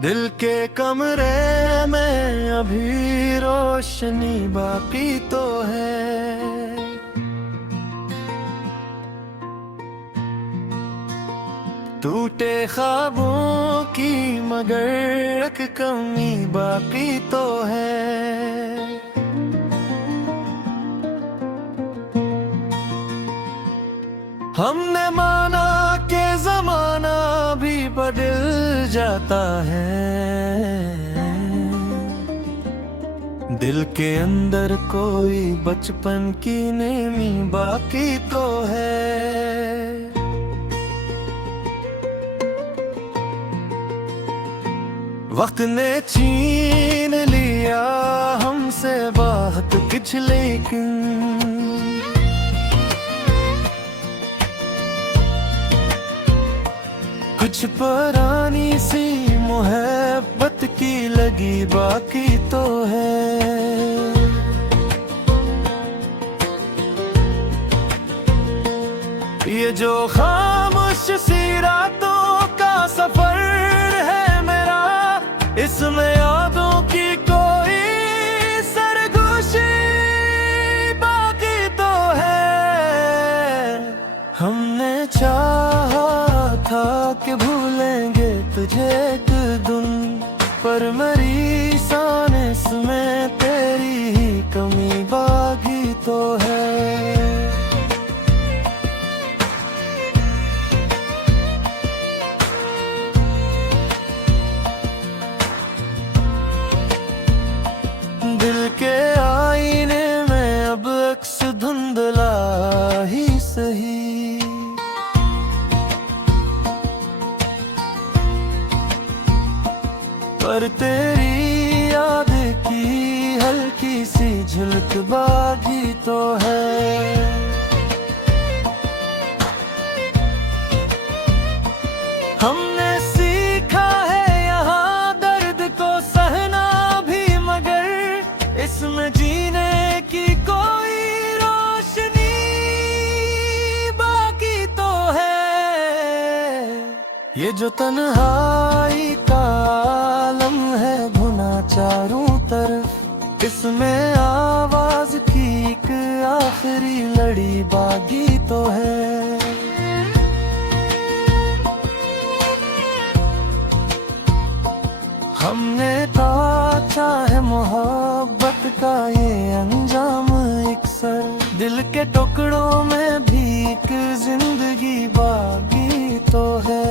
दिल के कमरे में अभी रोशनी बाकी तो है। टूटे ख्वाबों की मगर एक कमी बाकी तो है। हमने माना कि जमाना भी बदल जाता है, दिल के अंदर कोई बचपन की नेमी बाकी तो है। वक्त ने छीन लिया हमसे बहुत कुछ, लेकिन कुछ पुरानी सी मोहब्बत की लगी बाकी तो है। ये जो खामोश सी रातों का सफर है मेरा, इसमें यादों की कोई सरगोशी बाकी तो है। हमने चाहा था कि भूलेंगे तुझे एक दिन, पर मेरी सानिस में तेरी ही कमी बाकी तो है। दिल के आईने में अब अक्स धुंधला ही सही, पर तेरी याद की हल्की सी झलक बाकी तो है। हमने सीखा है यहाँ दर्द को सहना भी, मगर इसमें जीने की कोई रोशनी बाकी तो है। ये जो तन्हाई का आलम है भुना चारों तरफ, इसमें आवाज की एक आखिरी लड़ी बाकी तो है। हमने सोचा है मोहब्बत का ये अंजाम अक्सर, दिल के टुकड़ों में भी एक जिंदगी बाकी तो है।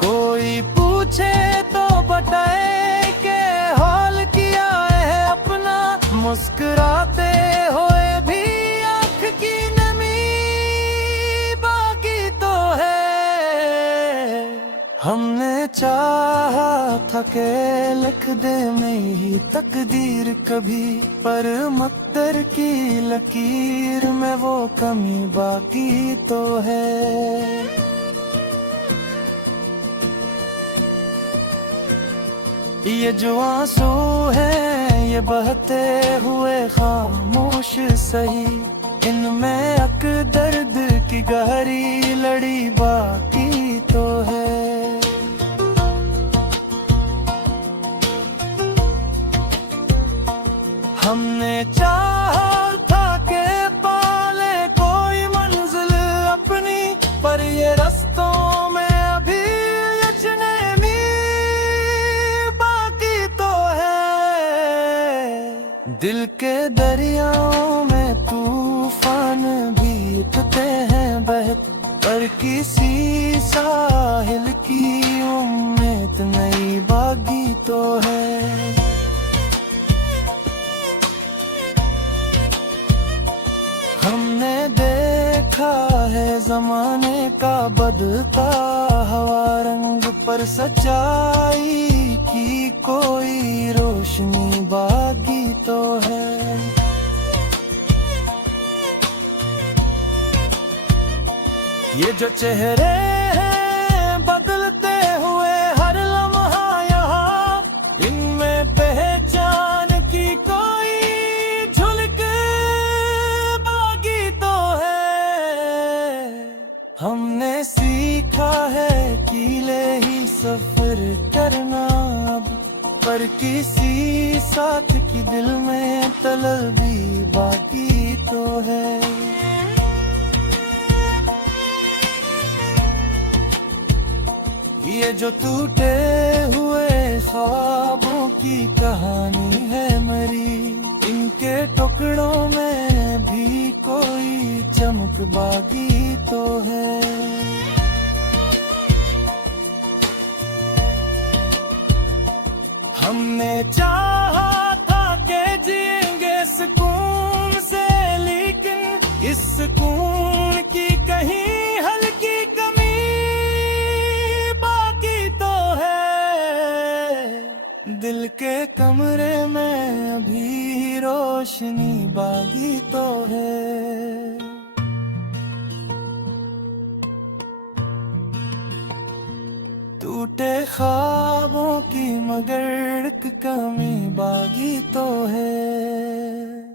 कोई पूछे तो बताए के हाल किया है अपना, मुस्कुराते हुए भी आँख की नमी बाकी तो है। हमने चाहा था कि लिख दे मेरी तकदीर कभी, पर मुक़द्दर की लकीर में वो कमी बाकी तो है। ये जो आंसू है ये बहते हुए खामोश सही, इनमें अक दर्द की गहरी लड़ी बाकी तो है। हमने चाहा था कि पाले कोई मंजिल अपनी, पर ये रास्तों में अभी यचनेमी बाकी तो है। दिल के दरियाओं में तूफान भी उठते हैं बहत, पर किसी साहिल की उम्मीद नहीं बाकी तो है। हमने देखा है जमाने का बदलता हवा रंग, पर सच्चाई की कोई रोशनी बाकी तो है। ये जो चेहरे हैं बदलते हुए हर लम्हा यहाँ, इनमें पहचान की कोई झलक बाकी तो है। हर किसी साथ की दिल में तलबी बाकी तो है। ये जो टूटे हुए ख्वाबों की कहानी है मरी, इनके टुकड़ों में भी कोई चमक बाकी तो है। हमने चाहा था कि जिएंगे सुकून से, लेकिन इस सुकून की कहीं हल्की कमी बाकी तो है। दिल के कमरे में अभी रोशनी बाकी तो है। टूटे ख्वाबों की मगर एक कमी बाकी तो है।